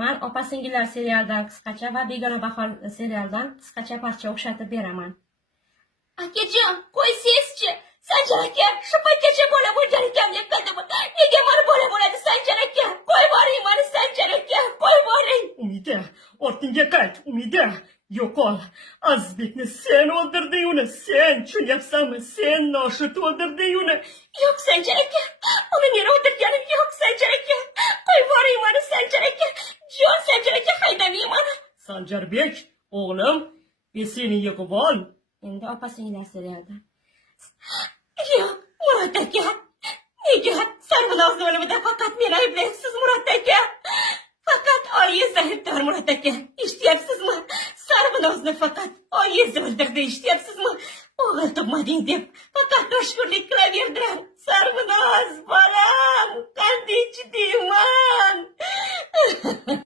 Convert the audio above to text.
Men opa-singillar serialdan qisqacha va begona bahor serialdan qisqacha parcha o'xshatib beraman. Akajon, qo'ysangizchi. Sanjar aka, shu paytgacha bola bo'lgan ekanlik qildimi? Nega meni bola bo'ladi Sanjar aka? Qo'y boring meni Sanjar aka, qo'y boring. Umida, ortingga qayt, Umida. Yo'qol. Azizbekni sen o'ldirding uni. Sen tushunyapsanmi? Sen noshud o'ldirding uni. Yo'q Sanjar aka, uni men o'ldirganim yo'q Sanjar aka. Qo'y boring meni Sanjar aka. Jon Sanjar aka, haydamang meni. Sanjarbek, o'g'lim, esingni yig'ib ol. Endi opa-singillar serialdan. Yo'q, Murod aka. Nega Sarvinozni o'limida faqat meni ayblaysiz Murod aka? Faqat oyiz aybdor Murod aka. Eshityapsizmi? Sarvinozni faqat oyiz o'ldirdi, eshityapsizmi? O'g'il tug'mading deb faqat noshkurlik qilaverdilar. Sarvinoz bolam, qanday chidayman?